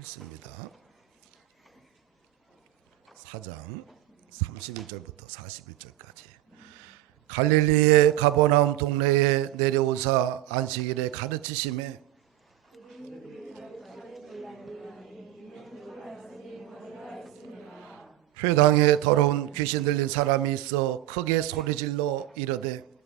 읽습니다. 4장 31절부터 41절까지. 갈릴리의 가버나움 동네에 내려오사 안식일에 가르치심에 회당에 더러운 귀신 들린 사람이 있어 크게 소리질러 이르되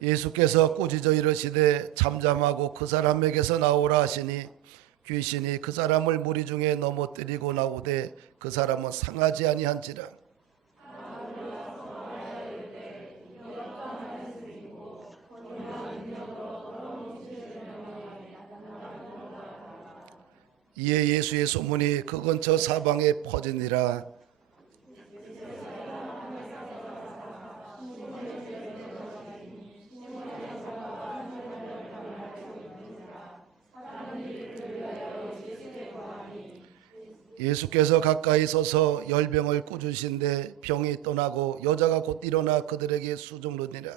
예수께서 꾸짖어 이르시되 잠잠하고 그 사람에게서 나오라 하시니 귀신이 그 사람을 무리 중에 넘어뜨리고 나오되 그 사람은 상하지 아니한지라. 이에 예수의 소문이 그 근처 사방에 퍼지니라. 예수께서 가까이 서서 열병을 꾸짖으신데 병이 떠나고 여자가 곧 일어나 그들에게 수종르니라.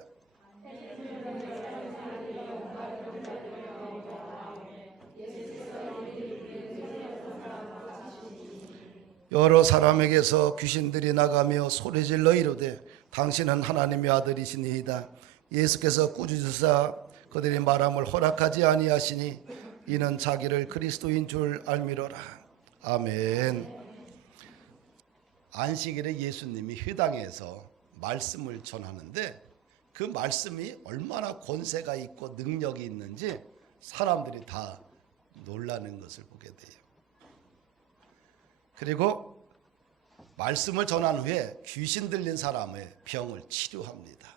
여러 사람에게서 귀신들이 나가며 소리질러 이르되 당신은 하나님의 아들이시니이다. 예수께서 꾸짖으사 그들이 말함을 허락하지 아니하시니 이는 자기를 그리스도인 줄 알미로라. 아멘. 안식일에 예수님이 회당에서 말씀을 전하는데 그 말씀이 얼마나 권세가 있고 능력이 있는지 사람들이 다 놀라는 것을 보게 돼요. 그리고 말씀을 전한 후에 귀신 들린 사람의 병을 치료합니다.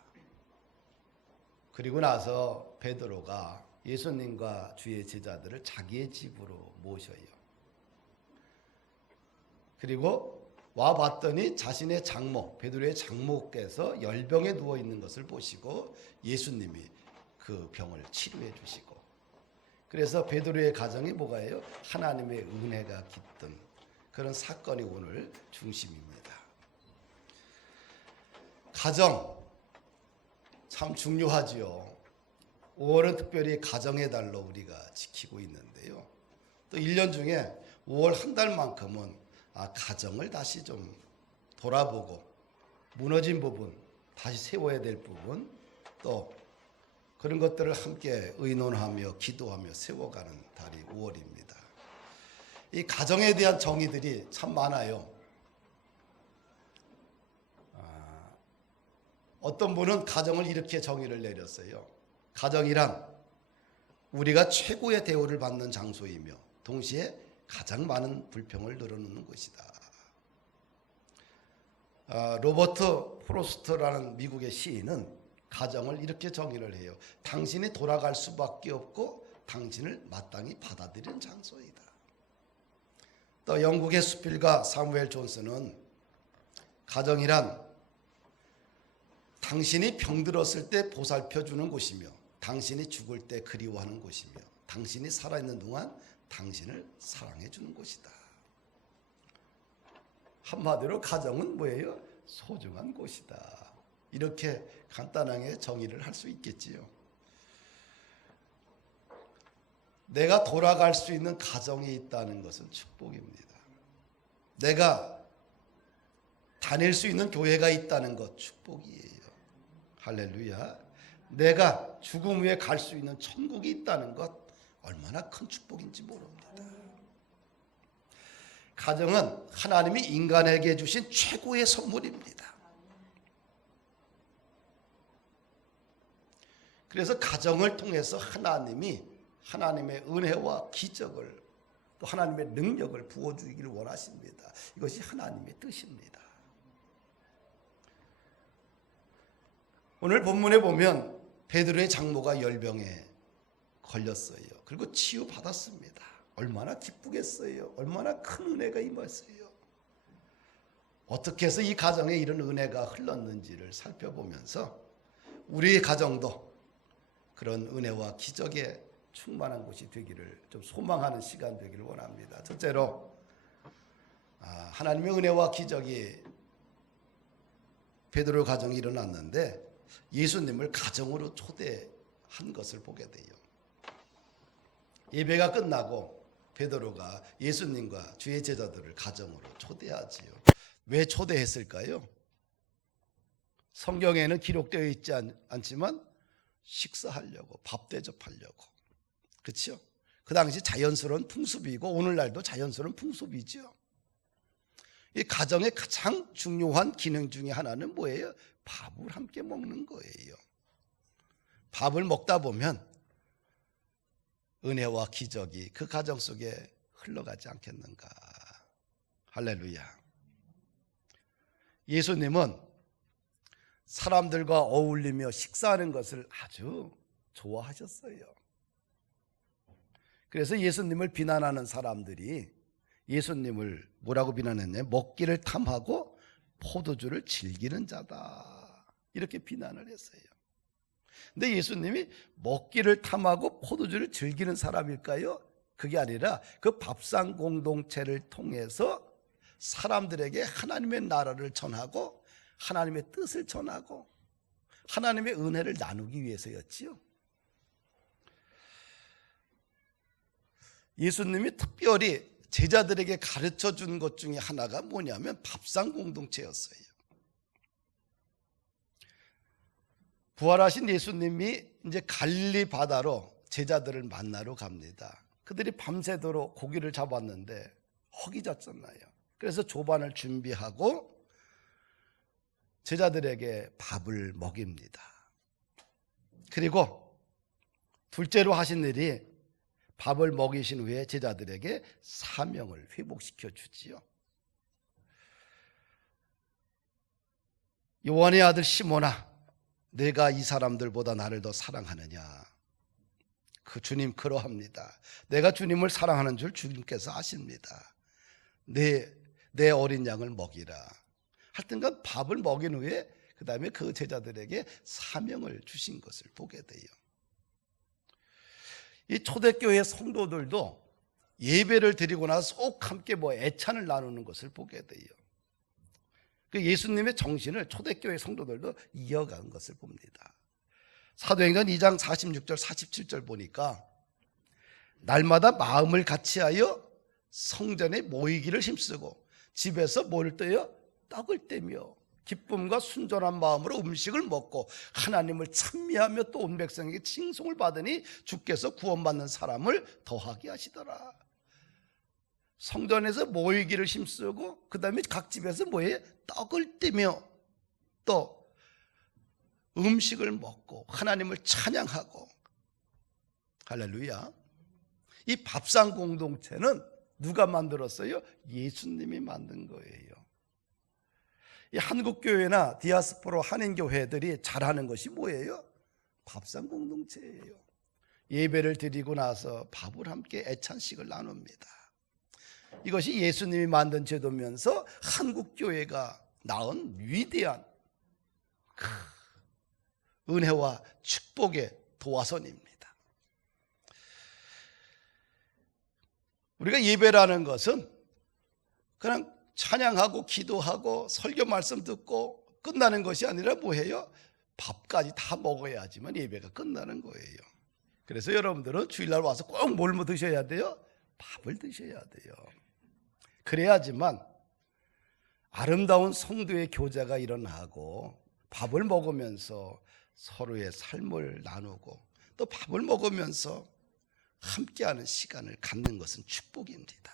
그리고 나서 베드로가 예수님과 주의 제자들을 자기의 집으로 모셔요. 그리고 와봤더니 자신의 장모, 베드로의 장모께서 열병에 누워있는 것을 보시고 예수님이 그 병을 치료해 주시고, 그래서 베드로의 가정이 뭐가예요? 하나님의 은혜가 깃든 그런 사건이 오늘 중심입니다. 가정 참 중요하지요. 5월은 특별히 가정의 달로 우리가 지키고 있는데요. 또 1년 중에 5월 한 달만큼은 가정을 다시 좀 돌아보고 무너진 부분, 다시 세워야 될 부분, 또 그런 것들을 함께 의논하며 기도하며 세워가는 달이 5월입니다. 이 가정에 대한 정의들이 참 많아요. 어떤 분은 가정을 이렇게 정의를 내렸어요. 가정이란 우리가 최고의 대우를 받는 장소이며 동시에 가장 많은 불평을 늘어놓는 것이다. 로버트 프로스트라는 미국의 시인은 가정을 이렇게 정의를 해요. 당신이 돌아갈 수밖에 없고 당신을 마땅히 받아들이는 장소이다. 또 영국의 수필가 사무엘 존슨은 가정이란 당신이 병들었을 때 보살펴주는 곳이며 당신이 죽을 때 그리워하는 곳이며 당신이 살아있는 동안 당신을 사랑해주는 곳이다. 한마디로 가정은 뭐예요? 소중한 곳이다. 이렇게 간단하게 정의를 할 수 있겠지요. 내가 돌아갈 수 있는 가정이 있다는 것은 축복입니다. 내가 다닐 수 있는 교회가 있다는 것 축복이에요. 할렐루야. 내가 죽음 후에 갈 수 있는 천국이 있다는 것 얼마나 큰 축복인지 모릅니다. 가정은 하나님이 인간에게 주신 최고의 선물입니다. 그래서 가정을 통해서 하나님이 하나님의 은혜와 기적을 또 하나님의 능력을 부어주기를 원하십니다. 이것이 하나님의 뜻입니다. 오늘 본문에 보면 베드로의 장모가 열병에 걸렸어요. 그리고 치유받았습니다. 얼마나 기쁘겠어요. 얼마나 큰 은혜가 임했어요. 어떻게 해서 이 가정에 이런 은혜가 흘렀는지를 살펴보면서 우리의 가정도 그런 은혜와 기적에 충만한 곳이 되기를 좀 소망하는 시간 되기를 원합니다. 첫째로 하나님의 은혜와 기적이 베드로 가정에 일어났는데 예수님을 가정으로 초대한 것을 보게 돼요. 예배가 끝나고 베드로가 예수님과 주의 제자들을 가정으로 초대하지요. 왜 초대했을까요? 성경에는 기록되어 있지 않지만 식사하려고, 밥 대접하려고. 그렇죠? 그 당시 자연스러운 풍습이고 오늘날도 자연스러운 풍습이죠. 이 가정의 가장 중요한 기능 중에 하나는 뭐예요? 밥을 함께 먹는 거예요. 밥을 먹다 보면 은혜와 기적이 그 가정 속에 흘러가지 않겠는가. 할렐루야. 예수님은 사람들과 어울리며 식사하는 것을 아주 좋아하셨어요. 그래서 예수님을 비난하는 사람들이 예수님을 뭐라고 비난했냐면 먹기를 탐하고 포도주를 즐기는 자다, 이렇게 비난을 했어요. 근데 예수님이 먹기를 탐하고 포도주를 즐기는 사람일까요? 그게 아니라 그 밥상 공동체를 통해서 사람들에게 하나님의 나라를 전하고 하나님의 뜻을 전하고 하나님의 은혜를 나누기 위해서였지요. 예수님이 특별히 제자들에게 가르쳐 준 것 중에 하나가 뭐냐면 밥상 공동체였어요. 부활하신 예수님이 이제 갈릴리 바다로 제자들을 만나러 갑니다. 그들이 밤새도록 고기를 잡았는데 허기졌잖아요. 그래서 조반을 준비하고 제자들에게 밥을 먹입니다. 그리고 둘째로 하신 일이 밥을 먹이신 후에 제자들에게 사명을 회복시켜 주지요. 요한의 아들 시몬아, 내가 이 사람들보다 나를 더 사랑하느냐? 그 주님 그러합니다. 내가 주님을 사랑하는 줄 주님께서 아십니다. 내 어린 양을 먹이라. 하여튼간 밥을 먹인 후에 그 다음에 그 제자들에게 사명을 주신 것을 보게 돼요. 이 초대교회 성도들도 예배를 드리고 나서 꼭 함께 애찬을 나누는 것을 보게 돼요. 그 예수님의 정신을 초대교회 성도들도 이어간 것을 봅니다. 사도행전 2장 46절 47절 보니까 날마다 마음을 같이하여 성전에 모이기를 힘쓰고 집에서 뭘 떼요? 떡을 떼며 기쁨과 순전한 마음으로 음식을 먹고 하나님을 찬미하며 또 온 백성에게 칭송을 받으니 주께서 구원받는 사람을 더하게 하시더라. 성전에서 모이기를 힘쓰고 그 다음에 각 집에서 뭐예요? 떡을 떼며 또 음식을 먹고 하나님을 찬양하고. 할렐루야. 이 밥상 공동체는 누가 만들었어요? 예수님이 만든 거예요. 이 한국교회나 디아스포라 한인교회들이 잘하는 것이 뭐예요? 밥상 공동체예요. 예배를 드리고 나서 밥을 함께 애찬식을 나눕니다. 이것이 예수님이 만든 제도면서 한국교회가 낳은 위대한 은혜와 축복의 도화선입니다. 우리가 예배라는 것은 그냥 찬양하고 기도하고 설교 말씀 듣고 끝나는 것이 아니라 뭐예요? 밥까지 다 먹어야지만 예배가 끝나는 거예요. 그래서 여러분들은 주일날 와서 꼭 뭘 드셔야 돼요? 밥을 드셔야 돼요. 그래야지만 아름다운 성도의 교제가 일어나고 밥을 먹으면서 서로의 삶을 나누고 또 밥을 먹으면서 함께하는 시간을 갖는 것은 축복입니다.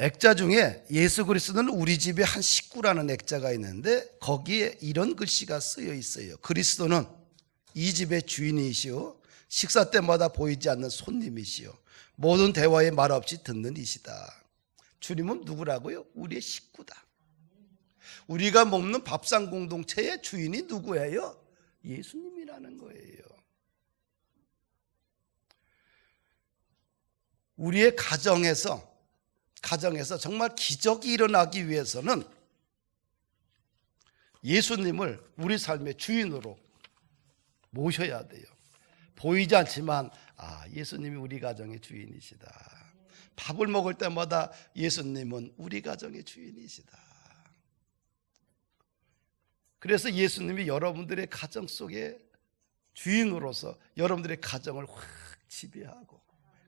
액자 중에 예수 그리스도는 우리 집의 한 식구라는 액자가 있는데 거기에 이런 글씨가 쓰여 있어요. 그리스도는 이 집의 주인이시오 식사 때마다 보이지 않는 손님이시오 모든 대화에 말 없이 듣는 이시다. 주님은 누구라고요? 우리의 식구다. 우리가 먹는 밥상 공동체의 주인이 누구예요? 예수님이라는 거예요. 우리의 가정에서 정말 기적이 일어나기 위해서는 예수님을 우리 삶의 주인으로 모셔야 돼요. 보이지 않지만 예수님이 우리 가정의 주인이시다. 밥을 먹을 때마다 예수님은 우리 가정의 주인이시다. 그래서 예수님이 여러분들의 가정 속에 주인으로서 여러분들의 가정을 확 지배하고,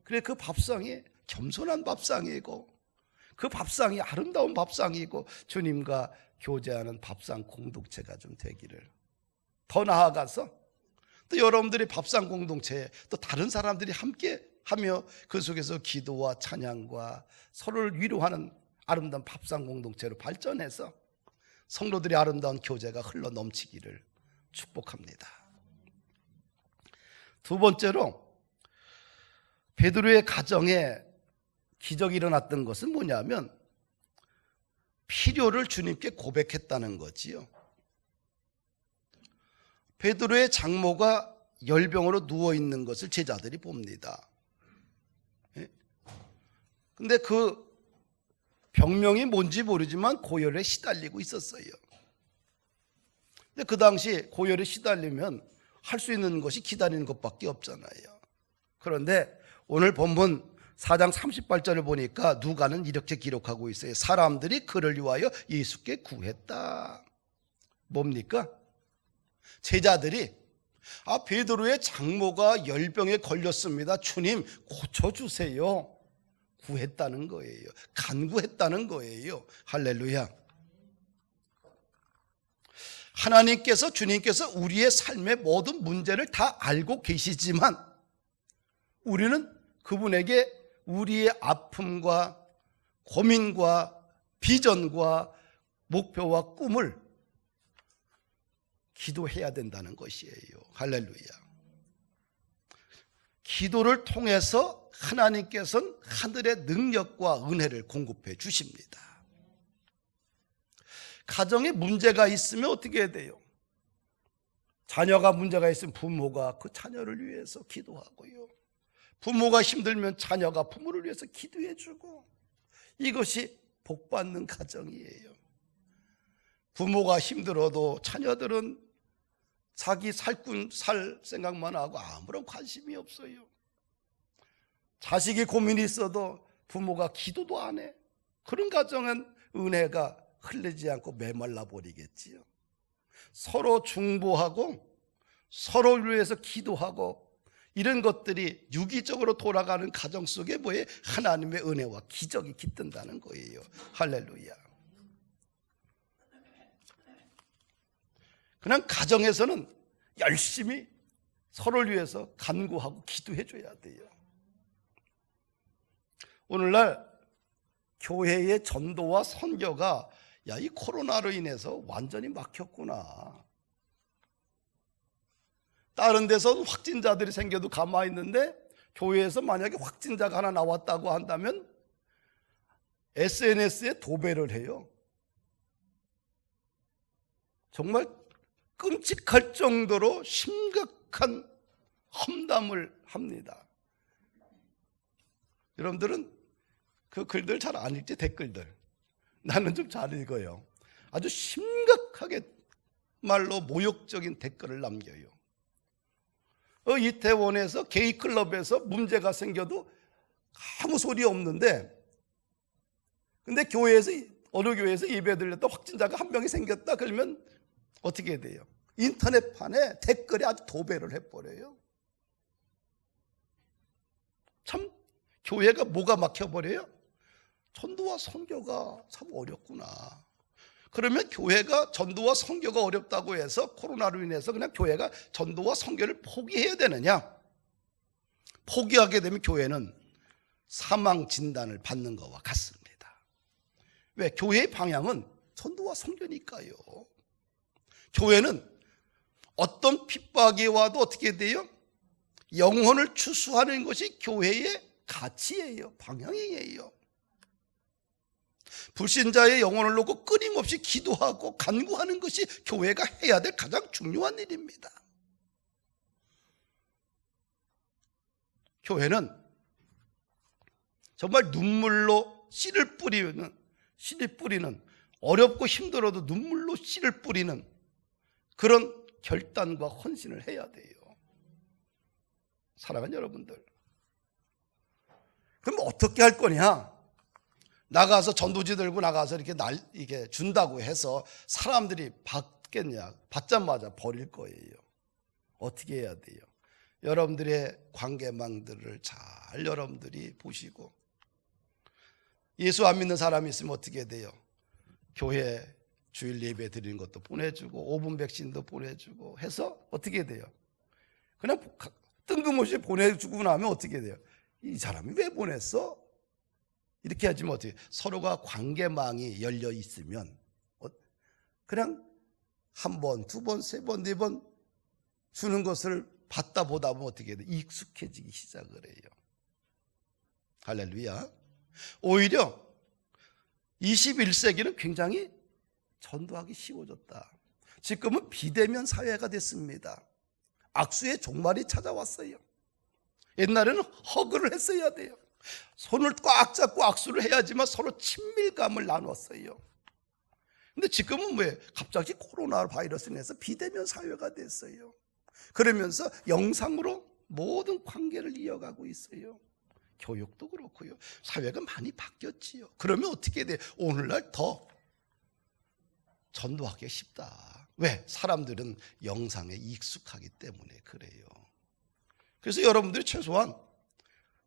그래 그 밥상이 겸손한 밥상이고, 그 밥상이 아름다운 밥상이고, 주님과 교제하는 밥상 공동체가 좀 되기를. 더 나아가서 또 여러분들이 밥상 공동체에 또 다른 사람들이 함께 하며 그 속에서 기도와 찬양과 서로를 위로하는 아름다운 밥상 공동체로 발전해서 성도들의 아름다운 교제가 흘러 넘치기를 축복합니다. 두 번째로 베드로의 가정에 기적이 일어났던 것은 뭐냐면 필요를 주님께 고백했다는 거지요. 베드로의 장모가 열병으로 누워있는 것을 제자들이 봅니다. 근데 그 병명이 뭔지 모르지만 고열에 시달리고 있었어요. 근데 그 당시 고열에 시달리면 할 수 있는 것이 기다리는 것밖에 없잖아요. 그런데 오늘 본문 4장 38절을 보니까 누가는 이렇게 기록하고 있어요. 사람들이 그를 위하여 예수께 구했다. 뭡니까? 제자들이 베드로의 장모가 열병에 걸렸습니다. 주님 고쳐주세요. 구했다는 거예요. 간구했다는 거예요. 할렐루야. 하나님께서, 주님께서 우리의 삶의 모든 문제를 다 알고 계시지만 우리는 그분에게 우리의 아픔과 고민과 비전과 목표와 꿈을 기도해야 된다는 것이에요. 할렐루야. 기도를 통해서 하나님께서는 하늘의 능력과 은혜를 공급해 주십니다. 가정에 문제가 있으면 어떻게 해야 돼요? 자녀가 문제가 있으면 부모가 그 자녀를 위해서 기도하고요. 부모가 힘들면 자녀가 부모를 위해서 기도해 주고, 이것이 복받는 가정이에요. 부모가 힘들어도 자녀들은 자기 살 생각만 하고 아무런 관심이 없어요. 자식이 고민이 있어도 부모가 기도도 안 해. 그런 가정은 은혜가 흘리지 않고 메말라 버리겠지요. 서로 중보하고 서로를 위해서 기도하고 이런 것들이 유기적으로 돌아가는 가정 속에 뭐에 하나님의 은혜와 기적이 깃든다는 거예요. 할렐루야. 그냥 가정에서는 열심히 서로를 위해서 간구하고 기도해 줘야 돼요. 오늘날 교회의 전도와 선교가 이 코로나로 인해서 완전히 막혔구나. 다른 데서 확진자들이 생겨도 가만히 있는데 교회에서 만약에 확진자가 하나 나왔다고 한다면 SNS에 도배를 해요. 정말 끔찍할 정도로 심각한 험담을 합니다. 여러분들은 그 글들 잘 안 읽지? 댓글들. 나는 좀 잘 읽어요. 아주 심각하게 말로 모욕적인 댓글을 남겨요. 이태원에서 게이클럽에서 문제가 생겨도 아무 소리 없는데, 근데 교회에서, 어느 교회에서 예배 드렸다 확진자가 한 명이 생겼다 그러면 어떻게 돼요? 인터넷판에 댓글에 아주 도배를 해버려요. 참 교회가 뭐가 막혀버려요? 전도와 선교가 참 어렵구나. 그러면 교회가 전도와 선교가 어렵다고 해서 코로나로 인해서 그냥 교회가 전도와 선교를 포기해야 되느냐? 포기하게 되면 교회는 사망 진단을 받는 것과 같습니다. 왜? 교회의 방향은 전도와 선교니까요. 교회는 어떤 핍박이 와도 어떻게 돼요? 영혼을 추수하는 것이 교회의 가치예요. 방향이에요. 불신자의 영혼을 놓고 끊임없이 기도하고 간구하는 것이 교회가 해야 될 가장 중요한 일입니다. 교회는 정말 눈물로 씨를 뿌리는, 어렵고 힘들어도 눈물로 씨를 뿌리는 그런 결단과 헌신을 해야 돼요. 사랑하는 여러분들, 그럼 어떻게 할 거냐? 나가서 전도지 들고 나가서 이게 준다고 해서 사람들이 받겠냐? 받자마자 버릴 거예요. 어떻게 해야 돼요? 여러분들의 관계망들을 잘 여러분들이 보시고, 예수 안 믿는 사람이 있으면 어떻게 돼요? 교회 주일 예배 드리는 것도 보내주고 5분 백신도 보내주고 해서 어떻게 돼요? 그냥 뜬금없이 보내주고 나면 어떻게 돼요? 이 사람이 왜 보냈어? 이렇게 하지만 어떻게, 서로가 관계망이 열려 있으면 그냥 한 번, 두 번, 세 번, 네 번 주는 것을 받다 보다 보면 어떻게 돼요? 익숙해지기 시작을 해요. 할렐루야. 오히려 21세기는 굉장히 전도하기 쉬워졌다. 지금은 비대면 사회가 됐습니다. 악수의 종말이 찾아왔어요. 옛날에는 허그를 했어야 돼요. 손을 꽉 잡고 악수를 해야지만 서로 친밀감을 나눴어요. 근데 지금은 왜 갑자기 코로나 바이러스로 인해서 비대면 사회가 됐어요. 그러면서 영상으로 모든 관계를 이어가고 있어요. 교육도 그렇고요. 사회가 많이 바뀌었지요. 그러면 어떻게 돼요? 오늘날 더 전도하기 쉽다. 왜? 사람들은 영상에 익숙하기 때문에 그래요. 그래서 여러분들이 최소한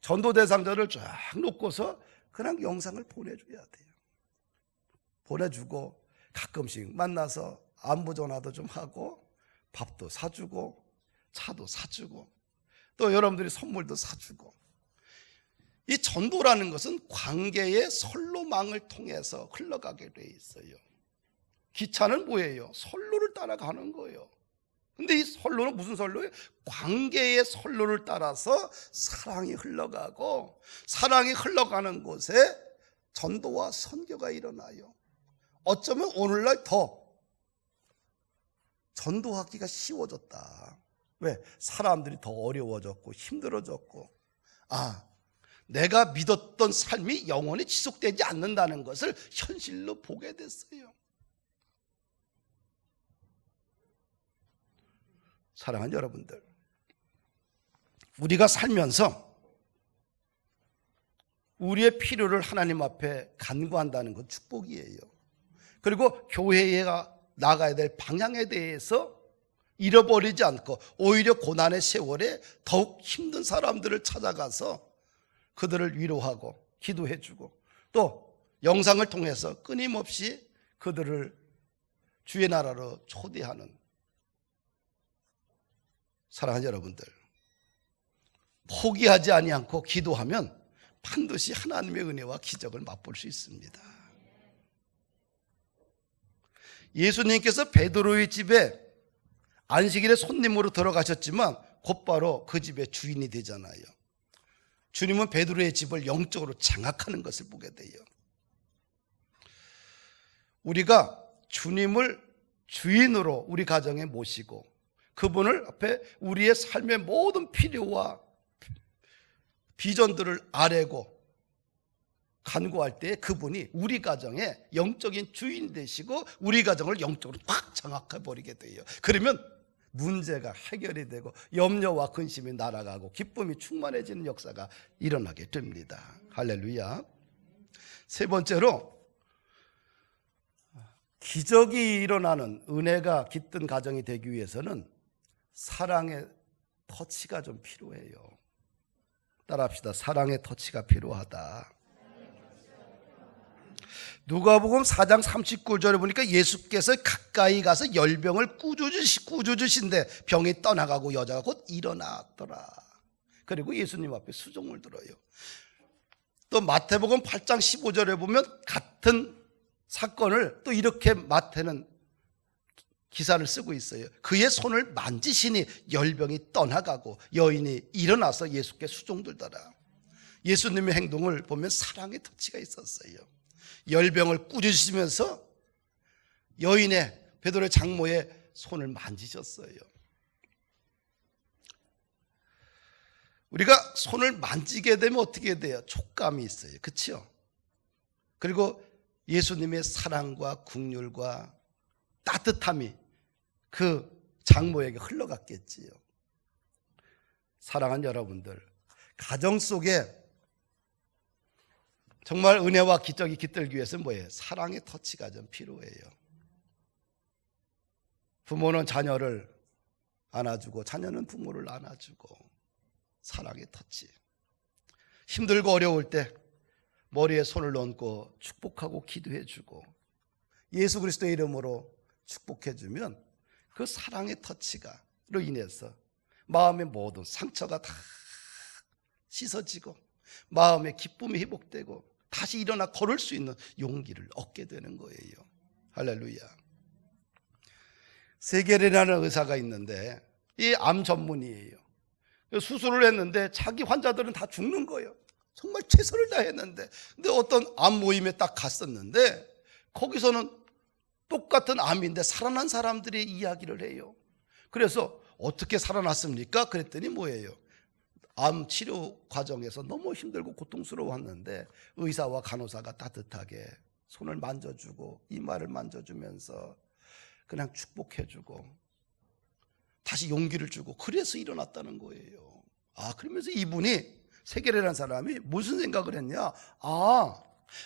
전도 대상자를 쫙 놓고서 그냥 영상을 보내줘야 돼요. 보내주고 가끔씩 만나서 안부 전화도 좀 하고 밥도 사주고 차도 사주고 또 여러분들이 선물도 사주고. 이 전도라는 것은 관계의 선로망을 통해서 흘러가게 돼 있어요. 기차는 뭐예요? 선로를 따라가는 거예요. 근데 이 선로는 무슨 선로예요? 관계의 선로를 따라서 사랑이 흘러가고, 사랑이 흘러가는 곳에 전도와 선교가 일어나요. 어쩌면 오늘날 더 전도하기가 쉬워졌다. 왜? 사람들이 더 어려워졌고 힘들어졌고, 내가 믿었던 삶이 영원히 지속되지 않는다는 것을 현실로 보게 됐어요. 사랑하는 여러분들, 우리가 살면서 우리의 필요를 하나님 앞에 간구한다는 건 축복이에요. 그리고 교회에 나가야 될 방향에 대해서 잃어버리지 않고 오히려 고난의 세월에 더욱 힘든 사람들을 찾아가서 그들을 위로하고 기도해주고 또 영상을 통해서 끊임없이 그들을 주의 나라로 초대하는, 사랑하는 여러분들, 포기하지 아니하고 기도하면 반드시 하나님의 은혜와 기적을 맛볼 수 있습니다. 예수님께서 베드로의 집에 안식일에 손님으로 들어가셨지만 곧바로 그 집의 주인이 되잖아요. 주님은 베드로의 집을 영적으로 장악하는 것을 보게 돼요. 우리가 주님을 주인으로 우리 가정에 모시고 그분을 앞에 우리의 삶의 모든 필요와 비전들을 아뢰고 간구할 때 그분이 우리 가정의 영적인 주인 되시고 우리 가정을 영적으로 팍 장악해 버리게 돼요. 그러면 문제가 해결이 되고 염려와 근심이 날아가고 기쁨이 충만해지는 역사가 일어나게 됩니다. 할렐루야. 세 번째로, 기적이 일어나는 은혜가 깃든 가정이 되기 위해서는 사랑의 터치가 좀 필요해요. 따라합시다. 사랑의 터치가 필요하다. 누가복음 4장 39절에 보니까 예수께서 가까이 가서 열병을 꾸짖으신데 병이 떠나가고 여자가 곧 일어났더라. 그리고 예수님 앞에 수종을 들어요. 또 마태복음 8장 15절에 보면 같은 사건을 또 이렇게 마태는 기사를 쓰고 있어요. 그의 손을 만지시니 열병이 떠나가고 여인이 일어나서 예수께 수종들더라. 예수님의 행동을 보면 사랑의 터치가 있었어요. 열병을 꾸짖으시면서 여인의 베드로의 장모의 손을 만지셨어요. 우리가 손을 만지게 되면 어떻게 돼요? 촉감이 있어요. 그렇죠? 그리고 예수님의 사랑과 긍휼과 따뜻함이 그 장모에게 흘러갔겠지요. 사랑하는 여러분들, 가정 속에 정말 은혜와 기적이 깃들기 위해서는 뭐예요? 사랑의 터치가 좀 필요해요. 부모는 자녀를 안아주고 자녀는 부모를 안아주고, 사랑의 터치. 힘들고 어려울 때 머리에 손을 얹고 축복하고 기도해주고 예수 그리스도의 이름으로 축복해주면 그 사랑의 터치가로 인해서 마음의 모든 상처가 다 씻어지고 마음의 기쁨이 회복되고 다시 일어나 걸을 수 있는 용기를 얻게 되는 거예요. 할렐루야. 세겔이라는 의사가 있는데 이 암 전문의예요. 수술을 했는데 자기 환자들은 다 죽는 거예요. 정말 최선을 다했는데, 근데 어떤 암 모임에 딱 갔었는데 거기서는 똑같은 암인데 살아난 사람들의 이야기를 해요. 그래서 어떻게 살아났습니까? 그랬더니 뭐예요? 암 치료 과정에서 너무 힘들고 고통스러웠는데 의사와 간호사가 따뜻하게 손을 만져주고 이마를 만져주면서 그냥 축복해주고 다시 용기를 주고 그래서 일어났다는 거예요. 그러면서 이분이 세겔이라는 사람이 무슨 생각을 했냐?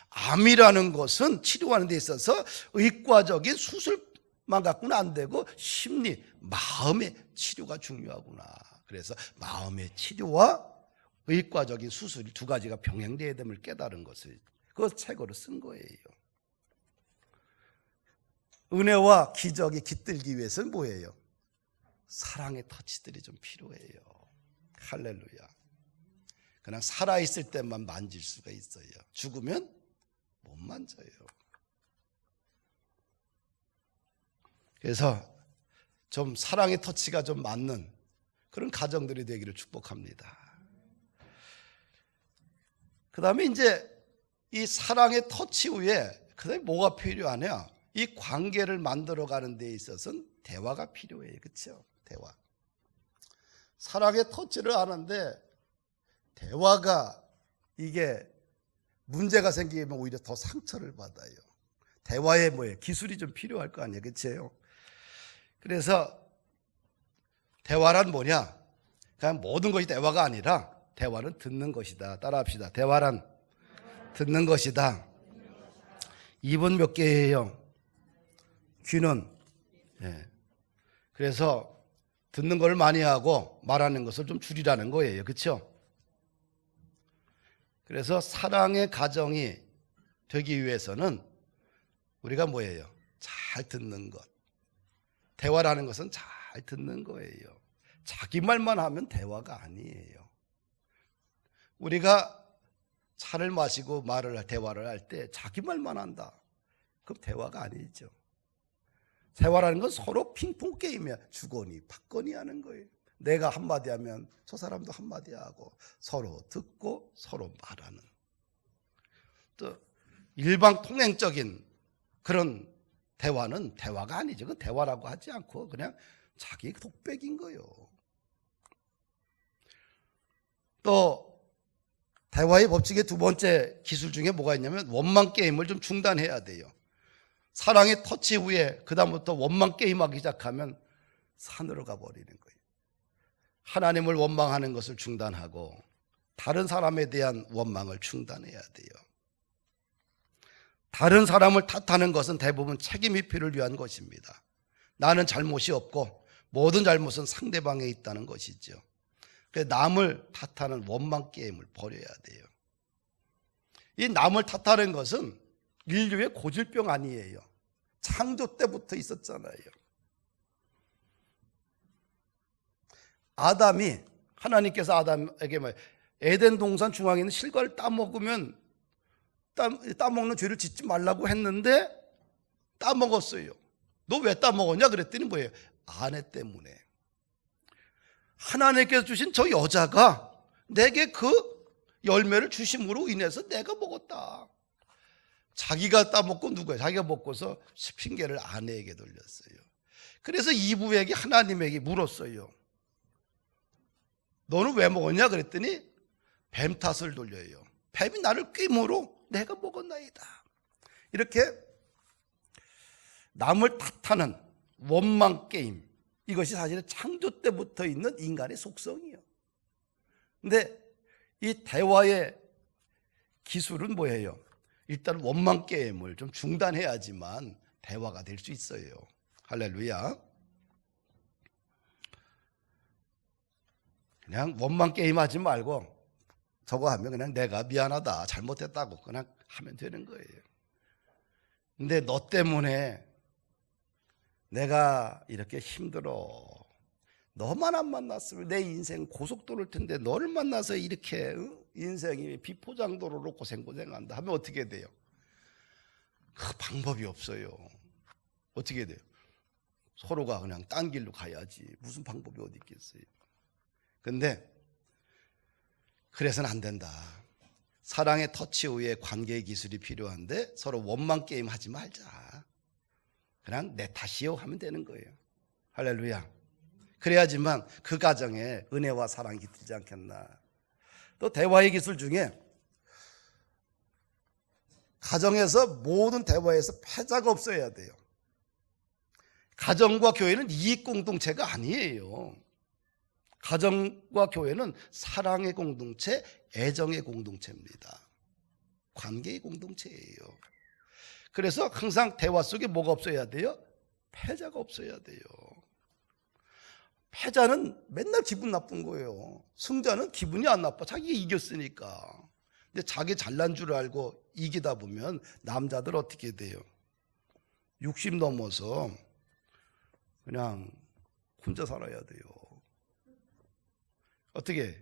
암이라는 것은 치료하는 데 있어서 의과적인 수술만 갖고는 안 되고 심리, 마음의 치료가 중요하구나. 그래서 마음의 치료와 의과적인 수술이 두 가지가 병행되어야 됨을 깨달은 것을 그 책으로 쓴 거예요. 은혜와 기적이 깃들기 위해서는 뭐예요? 사랑의 터치들이 좀 필요해요. 할렐루야. 그냥 살아있을 때만 만질 수가 있어요. 죽으면 못 만져요. 그래서 좀 사랑의 터치가 좀 맞는 그런 가정들이 되기를 축복합니다. 그 다음에 이제 이 사랑의 터치 후에 그 다음에 뭐가 필요하냐? 이 관계를 만들어가는 데 있어서는 대화가 필요해요. 그렇죠? 대화. 사랑의 터치를 하는데 대화가 이게 문제가 생기면 오히려 더 상처를 받아요. 대화에 뭐예요? 기술이 좀 필요할 거 아니에요. 그렇죠? 그래서 대화란 뭐냐? 그냥 모든 것이 대화가 아니라 대화는 듣는 것이다. 따라합시다. 대화란 듣는 것이다. 입은 몇 개예요? 귀는. 그래서 듣는 걸 많이 하고 말하는 것을 좀 줄이라는 거예요. 그렇죠? 그래서 사랑의 가정이 되기 위해서는 우리가 뭐예요? 잘 듣는 것. 대화라는 것은 잘 듣는 거예요. 자기 말만 하면 대화가 아니에요. 우리가 차를 마시고 대화를 할 때 자기 말만 한다. 그럼 대화가 아니죠. 대화라는 건 서로 핑퐁 게임이야. 주거니 받거니 하는 거예요. 내가 한마디 하면 저 사람도 한마디 하고 서로 듣고 서로 말하는, 또 일방 통행적인 그런 대화는 대화가 아니죠. 그건 대화라고 하지 않고 그냥 자기 독백인 거예요. 또 대화의 법칙의 두 번째 기술 중에 뭐가 있냐면 원망 게임을 좀 중단해야 돼요. 사랑의 터치 후에 그 다음부터 원망 게임하기 시작하면 산으로 가버리는 거예요. 하나님을 원망하는 것을 중단하고 다른 사람에 대한 원망을 중단해야 돼요. 다른 사람을 탓하는 것은 대부분 책임회피를 위한 것입니다. 나는 잘못이 없고 모든 잘못은 상대방에 있다는 것이죠. 그래서 남을 탓하는 원망 게임을 버려야 돼요. 이 남을 탓하는 것은 인류의 고질병 아니에요. 창조 때부터 있었잖아요. 아담이, 하나님께서 아담에게 에덴 동산 중앙에 있는 실과를 따먹으면 따먹는 죄를 짓지 말라고 했는데 따먹었어요. 너 왜 따먹었냐 그랬더니 뭐예요? 아내 때문에. 하나님께서 주신 저 여자가 내게 그 열매를 주심으로 인해서 내가 먹었다. 자기가 따먹고 누구예요? 자기가 먹고서 핑계를 아내에게 돌렸어요. 그래서 이브에게 하나님에게 물었어요. 너는 왜 먹었냐 그랬더니 뱀 탓을 돌려요. 뱀이 나를 꿰므로 내가 먹었나이다. 이렇게 남을 탓하는 원망 게임, 이것이 사실은 창조 때부터 있는 인간의 속성이에요. 근데 이 대화의 기술은 뭐예요? 일단 원망 게임을 좀 중단해야지만 대화가 될 수 있어요. 할렐루야. 그냥 원망 게임 하지 말고 저거 하면 그냥 내가 미안하다, 잘못했다고 그냥 하면 되는 거예요. 근데 너 때문에 내가 이렇게 힘들어. 너만 안 만났으면 내 인생 고속도로일 텐데 너를 만나서 이렇게 인생이 비포장도로로 고생한다 하면 어떻게 돼요? 그 방법이 없어요. 어떻게 돼요? 서로가 그냥 딴 길로 가야지. 무슨 방법이 어디 있겠어요? 근데 그래서는 안 된다. 사랑의 터치 후에 관계의 기술이 필요한데 서로 원망 게임 하지 말자. 그냥 내 탓이요 하면 되는 거예요. 할렐루야. 그래야지만 그 가정에 은혜와 사랑이 깃들지 않겠나. 또 대화의 기술 중에 가정에서 모든 대화에서 패자가 없어야 돼요. 가정과 교회는 이익 공동체가 아니에요. 가정과 교회는 사랑의 공동체, 애정의 공동체입니다. 관계의 공동체예요. 그래서 항상 대화 속에 뭐가 없어야 돼요? 패자가 없어야 돼요. 패자는 맨날 기분 나쁜 거예요. 승자는 기분이 안 나빠. 자기가 이겼으니까. 근데 자기 잘난 줄 알고 이기다 보면 남자들 어떻게 돼요? 60 넘어서 그냥 혼자 살아야 돼요. 어떻게?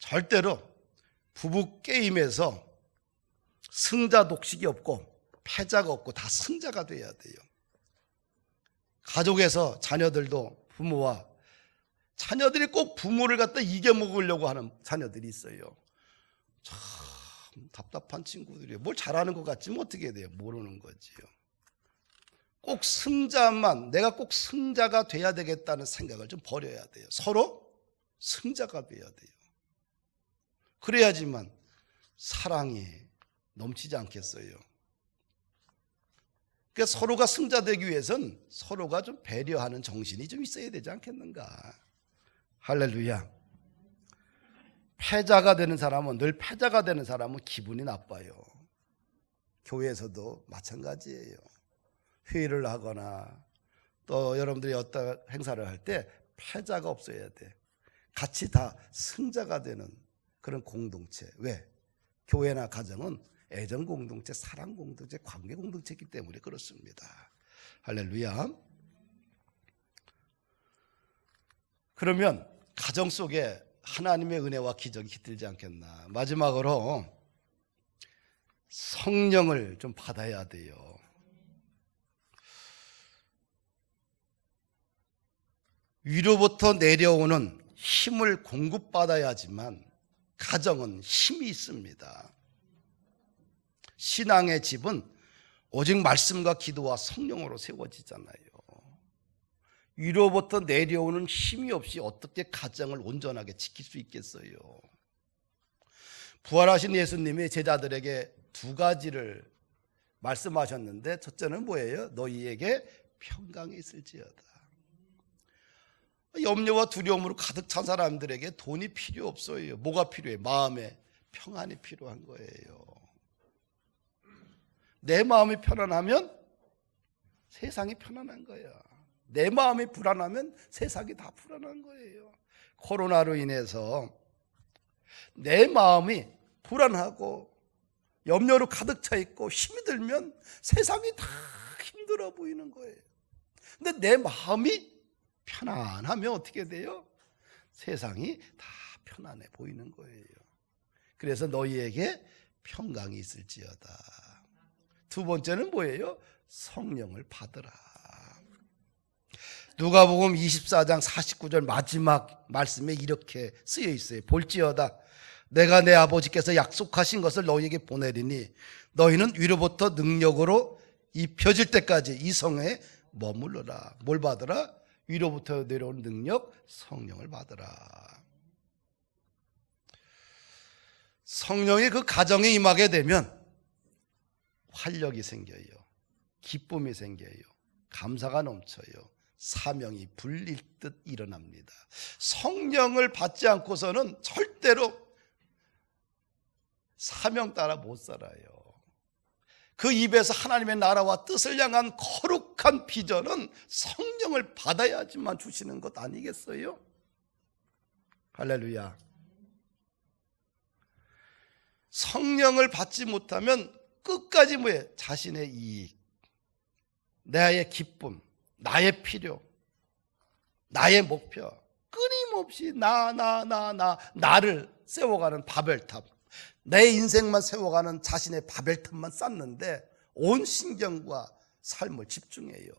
절대로 부부 게임에서 승자 독식이 없고 패자가 없고 다 승자가 돼야 돼요. 가족에서 자녀들도 부모와 자녀들이 꼭 부모를 갖다 이겨먹으려고 하는 자녀들이 있어요. 참 답답한 친구들이에요. 뭘 잘하는 것 같지만 어떻게 돼요? 모르는 거지요. 꼭 승자만, 내가 꼭 승자가 돼야 되겠다는 생각을 좀 버려야 돼요. 서로 승자가 돼야 돼요. 그래야지만 사랑이 넘치지 않겠어요. 그러니까 서로가 승자 되기 위해서는 서로가 좀 배려하는 정신이 좀 있어야 되지 않겠는가. 할렐루야. 패자가 되는 사람은, 늘 패자가 되는 사람은 기분이 나빠요. 교회에서도 마찬가지예요. 회의를 하거나 또 여러분들이 어떤 행사를 할 때 패자가 없어야 돼. 같이 다 승자가 되는 그런 공동체. 왜? 교회나 가정은 애정 공동체, 사랑 공동체, 관계 공동체이기 때문에 그렇습니다. 할렐루야. 그러면 가정 속에 하나님의 은혜와 기적이 깃들지 않겠나. 마지막으로 성령을 좀 받아야 돼요. 위로부터 내려오는 힘을 공급받아야지만 가정은 힘이 있습니다. 신앙의 집은 오직 말씀과 기도와 성령으로 세워지잖아요. 위로부터 내려오는 힘이 없이 어떻게 가정을 온전하게 지킬 수 있겠어요? 부활하신 예수님이 제자들에게 두 가지를 말씀하셨는데 첫째는 뭐예요? 너희에게 평강이 있을지어다. 염려와 두려움으로 가득 찬 사람들에게 돈이 필요 없어요. 뭐가 필요해요? 마음에 평안이 필요한 거예요. 내 마음이 편안하면 세상이 편안한 거야. 내 마음이 불안하면 세상이 다 불안한 거예요. 코로나로 인해서 내 마음이 불안하고 염려로 가득 차 있고 힘이 들면 세상이 다 힘들어 보이는 거예요. 근데 내 마음이 편안하면 어떻게 돼요? 세상이 다 편안해 보이는 거예요. 그래서 너희에게 평강이 있을지어다. 두 번째는 뭐예요? 성령을 받으라. 누가복음 24장 49절 마지막 말씀에 이렇게 쓰여 있어요. 볼지어다 내가 내 아버지께서 약속하신 것을 너희에게 보내리니 너희는 위로부터 능력으로 입혀질 때까지 이 성에 머물러라. 뭘 받으라? 위로부터 내려온 능력, 성령을 받으라. 성령이 그 가정에 임하게 되면 활력이 생겨요. 기쁨이 생겨요. 감사가 넘쳐요. 사명이 불릴 듯 일어납니다. 성령을 받지 않고서는 절대로 사명 따라 못 살아요. 그 입에서 하나님의 나라와 뜻을 향한 거룩한 비전은 성령을 받아야지만 주시는 것 아니겠어요? 할렐루야. 성령을 받지 못하면 끝까지 뭐예요? 자신의 이익, 나의 기쁨, 나의 필요, 나의 목표, 끊임없이 나를 세워가는 바벨탑, 내 인생만 세워가는 자신의 바벨탑만 쌓는데 온 신경과 삶을 집중해요.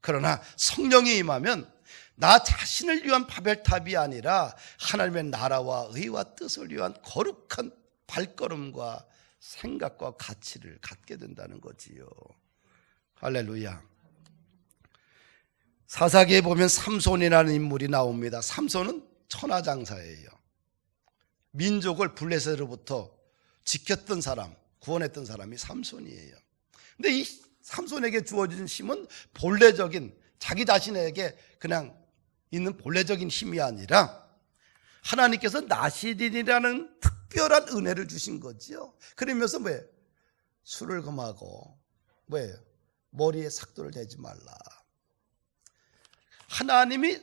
그러나 성령이 임하면 나 자신을 위한 바벨탑이 아니라 하나님의 나라와 의와 뜻을 위한 거룩한 발걸음과 생각과 가치를 갖게 된다는 거지요. 할렐루야. 사사기에 보면 삼손이라는 인물이 나옵니다. 삼손은 천하장사예요. 민족을 블레셋으로부터 지켰던 사람, 구원했던 사람이 삼손이에요. 근데 이 삼손에게 주어진 힘은 본래적인 자기 자신에게 그냥 있는 본래적인 힘이 아니라 하나님께서 나시린이라는 특별한 은혜를 주신 거죠. 그러면서 뭐예요? 술을 금하고 뭐예요? 머리에 삭도를 대지 말라. 하나님이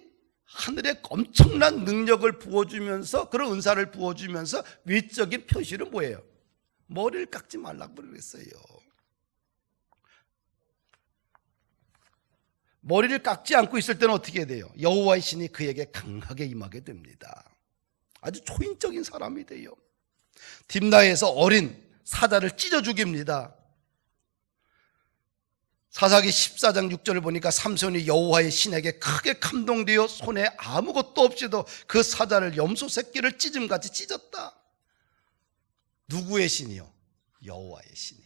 하늘에 엄청난 능력을 부어주면서 그런 은사를 부어주면서 외적인 표시는 뭐예요? 머리를 깎지 말라고 그랬어요. 머리를 깎지 않고 있을 때는 어떻게 돼요? 여호와의 신이 그에게 강하게 임하게 됩니다. 아주 초인적인 사람이 돼요. 딥나에서 어린 사자를 찢어 죽입니다. 사사기 14장 6절을 보니까 삼손이 여호와의 신에게 크게 감동되어 손에 아무것도 없이도 그 사자를 염소 새끼를 찢음같이 찢었다. 누구의 신이요? 여호와의 신이.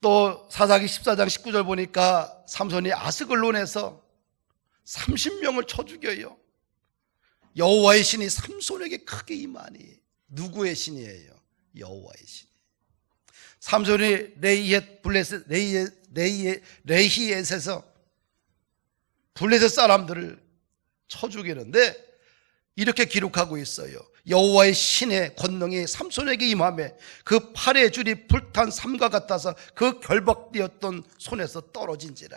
또 사사기 14장 19절 보니까 삼손이 아스글론에서 30명을 쳐 죽여요. 여호와의 신이 삼손에게 크게 임하니. 누구의 신이에요? 여호와의 신. 삼손이 레히엣에서 블레셋 사람들을 쳐 죽이는데 이렇게 기록하고 있어요. 여호와의 신의 권능이 삼손에게 임하매 그 팔의 줄이 불탄 삼과 같아서 그 결박되었던 손에서 떨어진지라.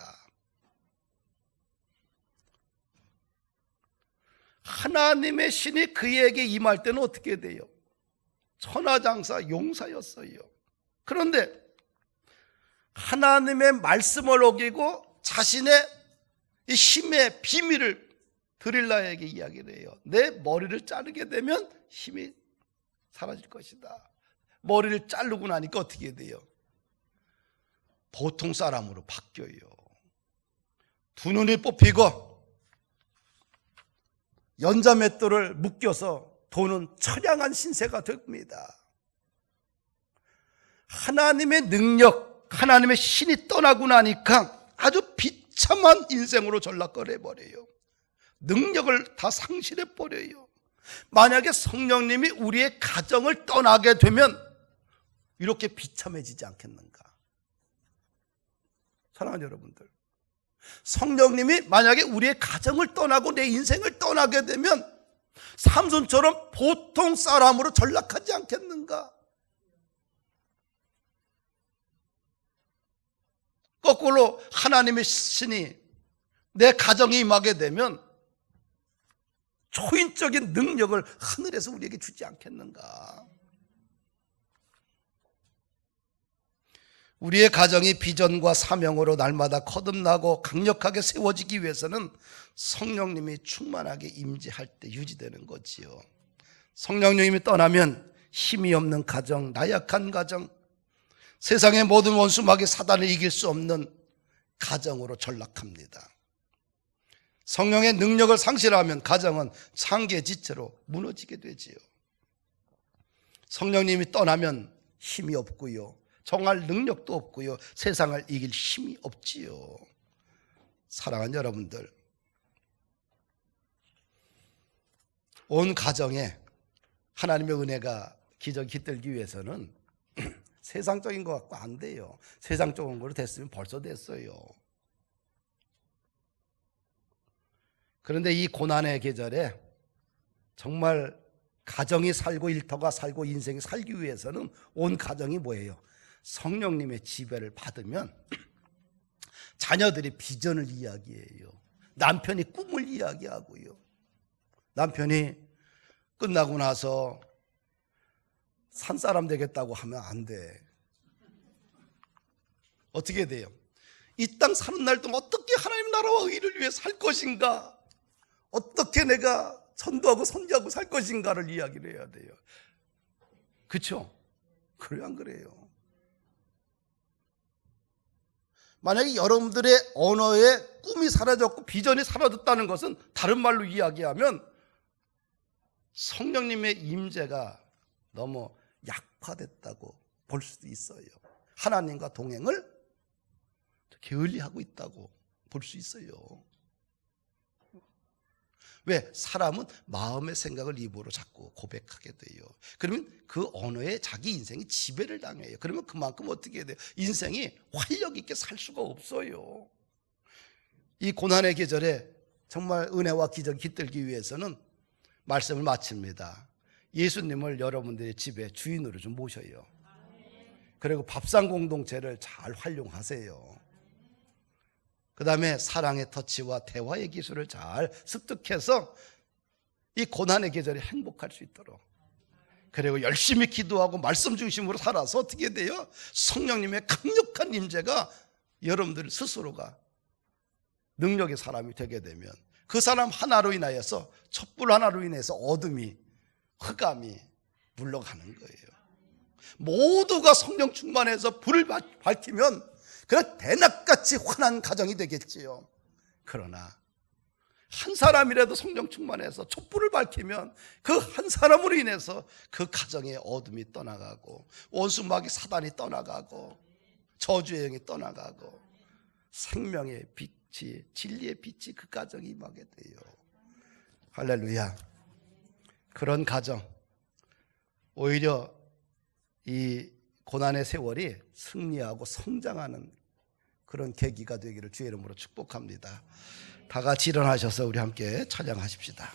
하나님의 신이 그에게 임할 때는 어떻게 돼요? 천하장사 용사였어요. 그런데 하나님의 말씀을 어기고 자신의 이 힘의 비밀을 드릴라에게 이야기를 해요. 내 머리를 자르게 되면 힘이 사라질 것이다. 머리를 자르고 나니까 어떻게 돼요? 보통 사람으로 바뀌어요. 두 눈이 뽑히고 연자맷돌을 묶여서 도는 처량한 신세가 됩니다. 하나님의 능력, 하나님의 신이 떠나고 나니까 아주 비참한 인생으로 전락거려 버려요. 능력을 다 상실해 버려요. 만약에 성령님이 우리의 가정을 떠나게 되면 이렇게 비참해지지 않겠는가? 사랑하는 여러분들, 성령님이 만약에 우리의 가정을 떠나고 내 인생을 떠나게 되면 삼손처럼 보통 사람으로 전락하지 않겠는가? 거꾸로 하나님의 신이 내 가정에 임하게 되면 초인적인 능력을 하늘에서 우리에게 주지 않겠는가? 우리의 가정이 비전과 사명으로 날마다 거듭나고 강력하게 세워지기 위해서는 성령님이 충만하게 임재할 때 유지되는 거지요. 성령님이 떠나면 힘이 없는 가정, 나약한 가정, 세상의 모든 원수마귀 사단을 이길 수 없는 가정으로 전락합니다. 성령의 능력을 상실하면 가정은 상계지체로 무너지게 되지요. 성령님이 떠나면 힘이 없고요, 정할 능력도 없고요, 세상을 이길 힘이 없지요. 사랑하는 여러분들, 온 가정에 하나님의 은혜가 기적이 깃들기 위해서는 세상적인 것 갖고 안 돼요. 세상적인 거로 됐으면 벌써 됐어요. 그런데 이 고난의 계절에 정말 가정이 살고 일터가 살고 인생이 살기 위해서는 온 가정이 뭐예요? 성령님의 지배를 받으면 자녀들이 비전을 이야기해요. 남편이 꿈을 이야기하고요. 남편이 끝나고 나서 산사람 되겠다고 하면 안 돼. 어떻게 돼요? 이 땅 사는 날 동안 어떻게 하나님 나라와 의를 위해 살 것인가, 어떻게 내가 전도하고 선교하고 살 것인가를 이야기를 해야 돼요. 그렇죠? 그래요, 안 그래요? 만약에 여러분들의 언어의 꿈이 사라졌고 비전이 사라졌다는 것은 다른 말로 이야기하면 성령님의 임재가 너무 약화됐다고 볼 수도 있어요. 하나님과 동행을 게을리하고 있다고 볼 수 있어요. 왜? 사람은 마음의 생각을 입으로 자꾸 고백하게 돼요. 그러면 그 언어에 자기 인생이 지배를 당해요. 그러면 그만큼 어떻게 돼요? 인생이 활력 있게 살 수가 없어요. 이 고난의 계절에 정말 은혜와 기적이 깃들기 위해서는 말씀을 마칩니다. 예수님을 여러분들의 집에 주인으로 좀 모셔요. 그리고 밥상 공동체를 잘 활용하세요. 그 다음에 사랑의 터치와 대화의 기술을 잘 습득해서 이 고난의 계절에 행복할 수 있도록, 그리고 열심히 기도하고 말씀 중심으로 살아서 어떻게 돼요? 성령님의 강력한 임재가 여러분들 스스로가 능력의 사람이 되게 되면 그 사람 하나로 인하여서, 촛불 하나로 인해서 어둠이, 흑암이 물러가는 거예요. 모두가 성령 충만해서 불을 밝히면 그런 대낮같이 환한 가정이 되겠지요. 그러나 한 사람이라도 성령 충만해서 촛불을 밝히면 그 한 사람으로 인해서 그 가정의 어둠이 떠나가고 원수마귀 사단이 떠나가고 저주의 영이 떠나가고 생명의 빛이, 진리의 빛이 그 가정이 임하게 돼요. 할렐루야. 그런 가정, 오히려 이 고난의 세월이 승리하고 성장하는 그런 계기가 되기를 주의 이름으로 축복합니다. 다 같이 일어나셔서 우리 함께 찬양하십시다.